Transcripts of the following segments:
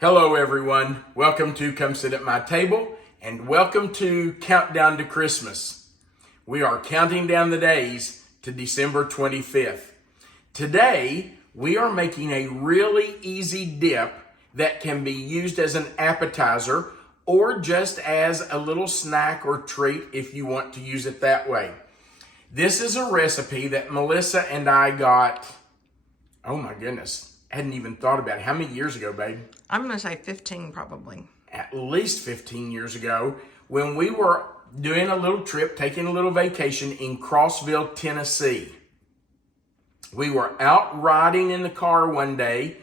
Hello everyone, welcome to Come Sit at My Table and welcome to Countdown to Christmas. We are counting down the days to December 25th. Today, we are making a really easy dip that can be used as an appetizer or just as a little snack or treat if you want to use it that way. This is a recipe that Melissa and I got, oh my goodness, I hadn't even thought about it. How many years ago, babe? I'm going to say 15 probably. At least 15 years ago, when we were doing a little trip, taking a little vacation in Crossville, Tennessee. We were out riding in the car one day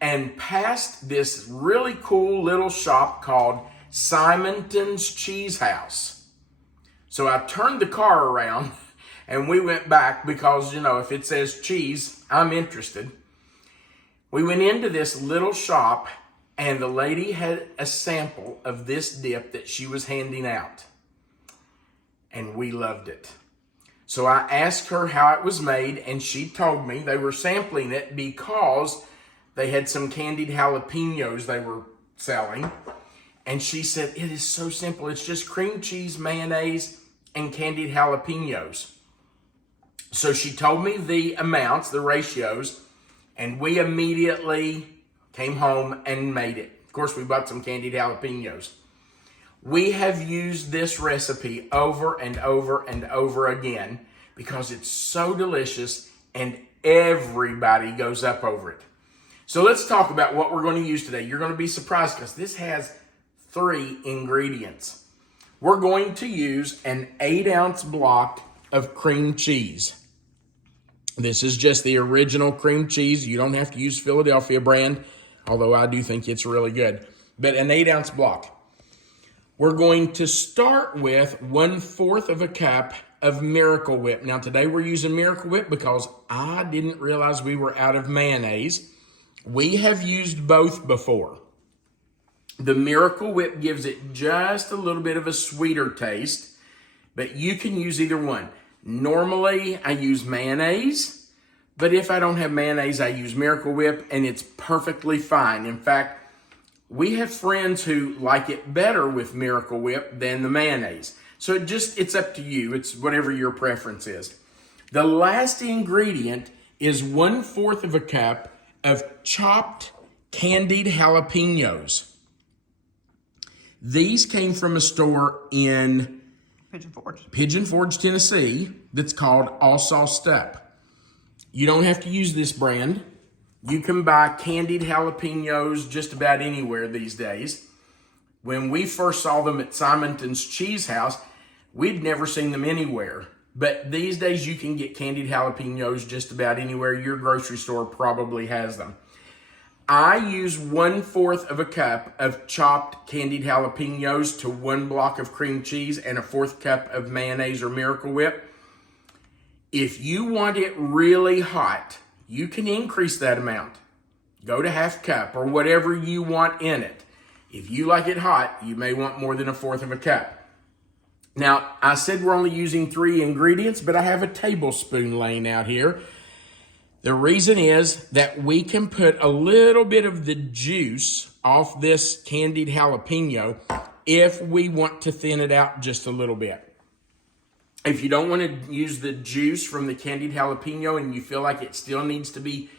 and passed this really cool little shop called Simonton's Cheese House. So I turned the car around and we went back because, you know, if it says cheese, I'm interested. We went into this little shop and the lady had a sample of this dip that she was handing out. And we loved it. So I asked her how it was made and she told me they were sampling it because they had some candied jalapeños they were selling. And she said, it is so simple. It's just cream cheese, mayonnaise, and candied jalapeños. So she told me the amounts, the ratios, and we immediately came home and made it. Of course, we bought some candied jalapeños. We have used this recipe over and over and over again because it's so delicious and everybody goes up over it. So let's talk about what we're going to use today. You're going to be surprised because this has 3 ingredients. We're going to use an 8-ounce block of cream cheese. This is just the original cream cheese. You don't have to use Philadelphia brand, although I do think it's really good. But an 8-ounce block. We're going to start with 1/4 of a cup of Miracle Whip. Now today we're using Miracle Whip because I didn't realize we were out of mayonnaise. We have used both before. The Miracle Whip gives it just a little bit of a sweeter taste, but you can use either one. Normally, I use mayonnaise, but if I don't have mayonnaise, I use Miracle Whip, and it's perfectly fine. In fact, we have friends who like it better with Miracle Whip than the mayonnaise. So it's up to you. It's whatever your preference is. The last ingredient is 1/4 of a cup of chopped candied jalapeños. These came from a store in Pigeon Forge, Tennessee, that's called All Sauced Up. You don't have to use this brand. You can buy candied jalapeños just about anywhere these days. When we first saw them at Simonton's Cheese House, we'd never seen them anywhere. But these days you can get candied jalapeños just about anywhere. Your grocery store probably has them. I use 1/4 of a cup of chopped candied jalapeños to 1 block of cream cheese and a 1/4 cup of mayonnaise or Miracle Whip. If you want it really hot, you can increase that amount. Go to 1/2 cup or whatever you want in it. If you like it hot, you may want more than 1/4 of a cup. Now, I said we're only using 3 ingredients, but I have a tablespoon laying out here. The reason is that we can put a little bit of the juice off this candied jalapeno if we want to thin it out just a little bit. If you don't want to use the juice from the candied jalapeno and you feel like it still needs to be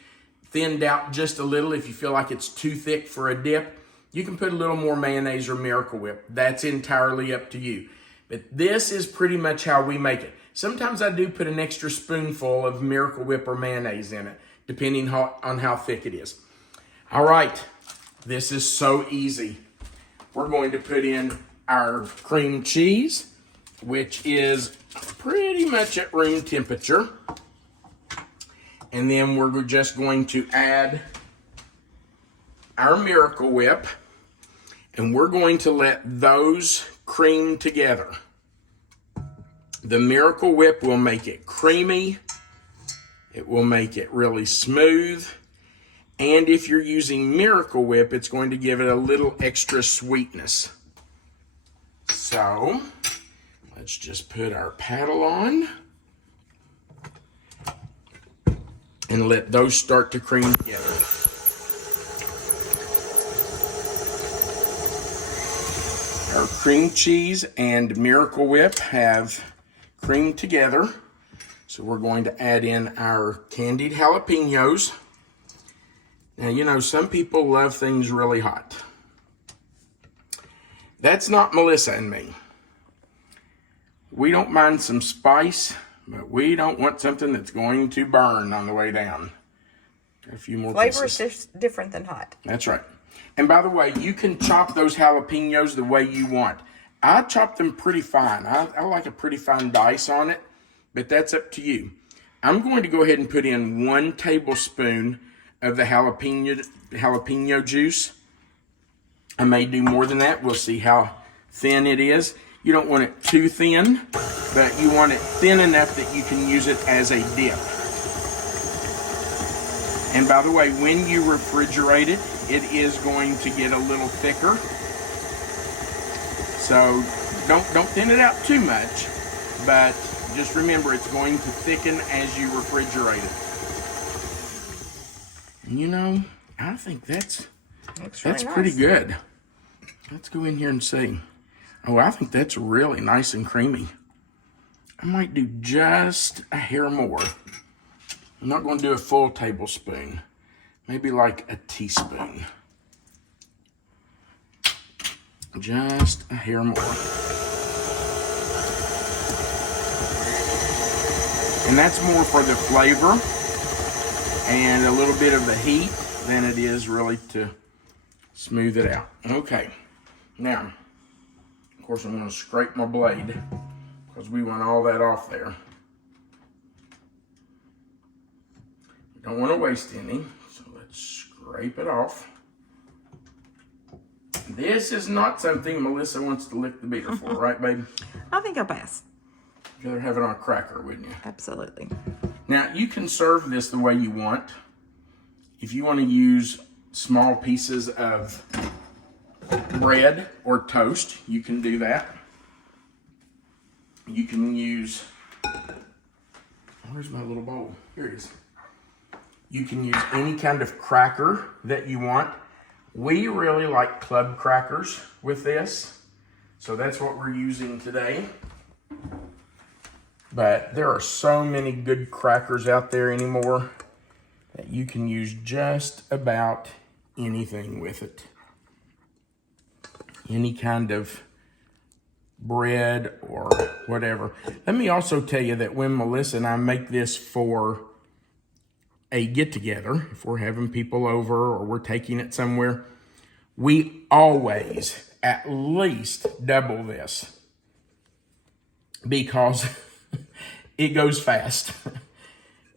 thinned out just a little, if you feel like it's too thick for a dip, you can put a little more mayonnaise or Miracle Whip. That's entirely up to you. But this is pretty much how we make it. Sometimes I do put an extra spoonful of Miracle Whip or mayonnaise in it, depending on how thick it is. All right, this is so easy. We're going to put in our cream cheese, which is pretty much at room temperature. And then we're just going to add our Miracle Whip, and we're going to let those cream together. The Miracle Whip will make it creamy. It will make it really smooth. And if you're using Miracle Whip, it's going to give it a little extra sweetness. So, let's just put our paddle on and let those start to cream together. Our cream cheese and Miracle Whip have creamed together. So we're going to add in our candied jalapeños. Now, you know, some people love things really hot. That's not Melissa and me. We don't mind some spice, but we don't want something that's going to burn on the way down. Got a few more Flavor pieces. is different than hot. That's right. And by the way, you can chop those jalapenos the way you want. I chop them pretty fine. I like a pretty fine dice on it, but that's up to you. I'm going to go ahead and put in 1 tablespoon of the jalapeno juice. I may do more than that. We'll see how thin it is. You don't want it too thin, but you want it thin enough that you can use it as a dip. And by the way, when you refrigerate it, it is going to get a little thicker. So don't thin it out too much, but just remember it's going to thicken as you refrigerate it. And you know, I think that's Really pretty nice. good. Let's go in here and see. Oh, I think that's really nice and creamy. I might do just a hair more. I'm not going to do a full tablespoon. Maybe like a teaspoon. Just a hair more. And that's more for the flavor and a little bit of the heat than it is really to smooth it out. Okay, now, of course I'm going to scrape my blade because we want all that off there. Don't want to waste any, so let's scrape it off. This is not something Melissa wants to lick the beater for, right, babe? I think I'll pass. You'd rather have it on a cracker, wouldn't you? Absolutely. Now, you can serve this the way you want. If you want to use small pieces of bread or toast, you can do that. You can use, where's my little bowl? Here it is. You can use any kind of cracker that you want. We really like club crackers with this, so that's what we're using today. But there are so many good crackers out there anymore that you can use just about anything with it. Any kind of bread or whatever. Let me also tell you that when Melissa and I make this for a get-together, if we're having people over or we're taking it somewhere, we always at least double this because it goes fast.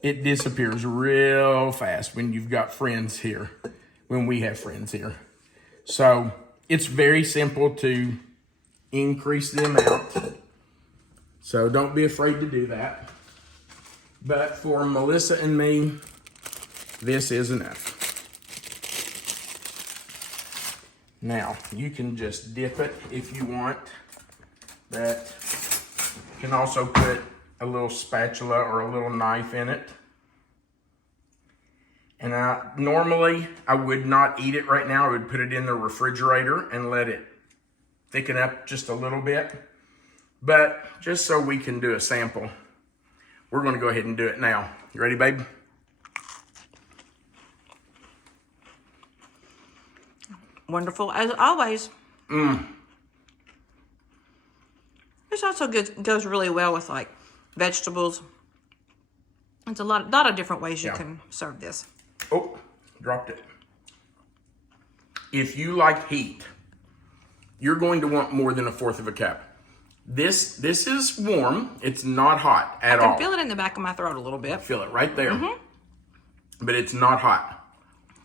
It disappears real fast when you've got friends here, when we have friends here. So it's very simple to increase the amount. So don't be afraid to do that. But for Melissa and me, this is enough. Now, you can just dip it if you want, but you can also put a little spatula or a little knife in it. And normally I would not eat it right now. I would put it in the refrigerator and let it thicken up just a little bit. But just so we can do a sample, we're going to go ahead and do it now. You ready, babe? Wonderful as always. This also goes really well with like vegetables. It's a lot of different ways you can serve this. Oh, dropped it. If you like heat, you're going to want more than 1/4 of a cup. This is warm. It's not hot at all. I can feel it in the back of my throat a little bit. Feel it right there. But it's not hot.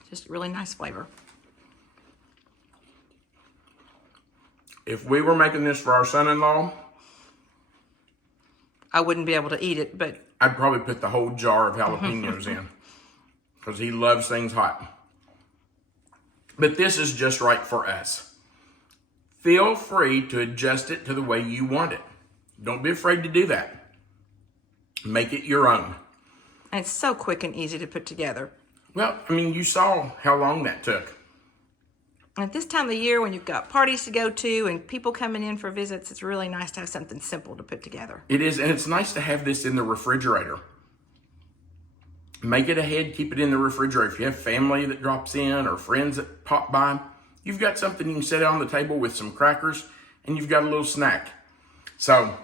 Just really nice flavor. If we were making this for our son-in-law, I wouldn't be able to eat it, but I'd probably put the whole jar of jalapenos in because he loves things hot. But this is just right for us. Feel free to adjust it to the way you want it. Don't be afraid to do that. Make it your own. and it's so quick and easy to put together. Well, I mean, you saw how long that took. And at this time of the year, when you've got parties to go to and people coming in for visits, it's really nice to have something simple to put together. It is, and it's nice to have this in the refrigerator. Make it ahead, keep it in the refrigerator. If you have family that drops in or friends that pop by, you've got something you can set on the table with some crackers, and you've got a little snack. So,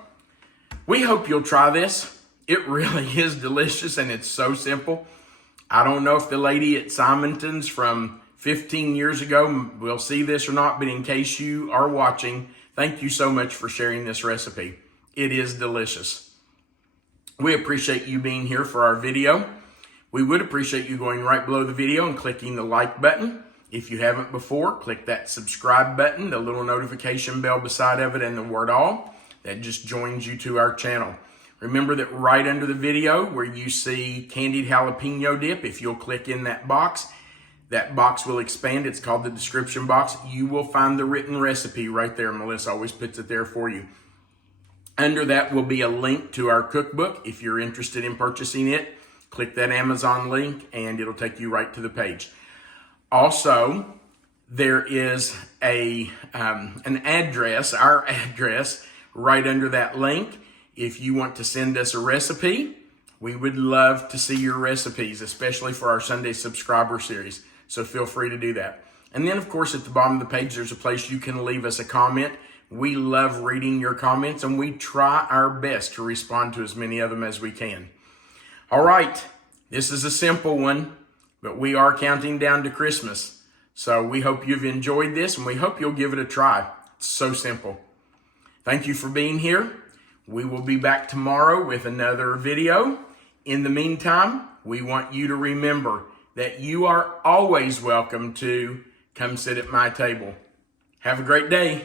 we hope you'll try this. It really is delicious, and it's so simple. I don't know if the lady at Simonton's from 15 years ago will see this or not, but in case you are watching, thank you so much for sharing this recipe. It is delicious. We appreciate you being here for our video. We would appreciate you going right below the video and clicking the like button. If you haven't before, click that subscribe button, the little notification bell beside of it, and the word all. That just joins you to our channel. Remember that right under the video where you see Candied Jalapeno Dip, if you'll click in that box will expand. It's called the description box. You will find the written recipe right there. Melissa always puts it there for you. Under that will be a link to our cookbook. If you're interested in purchasing it, click that Amazon link and it'll take you right to the page. Also, there is an address, our address, right under that link. If you want to send us a recipe, we would love to see your recipes, especially for our Sunday subscriber series. So feel free to do that. And then, of course, at the bottom of the page, there's a place you can leave us a comment. We love reading your comments, and we try our best to respond to as many of them as we can. All right, this is a simple one, but we are counting down to Christmas. So we hope you've enjoyed this, and we hope you'll give it a try. It's so simple. Thank you for being here. We will be back tomorrow with another video. In the meantime, we want you to remember that you are always welcome to come sit at my table. Have a great day.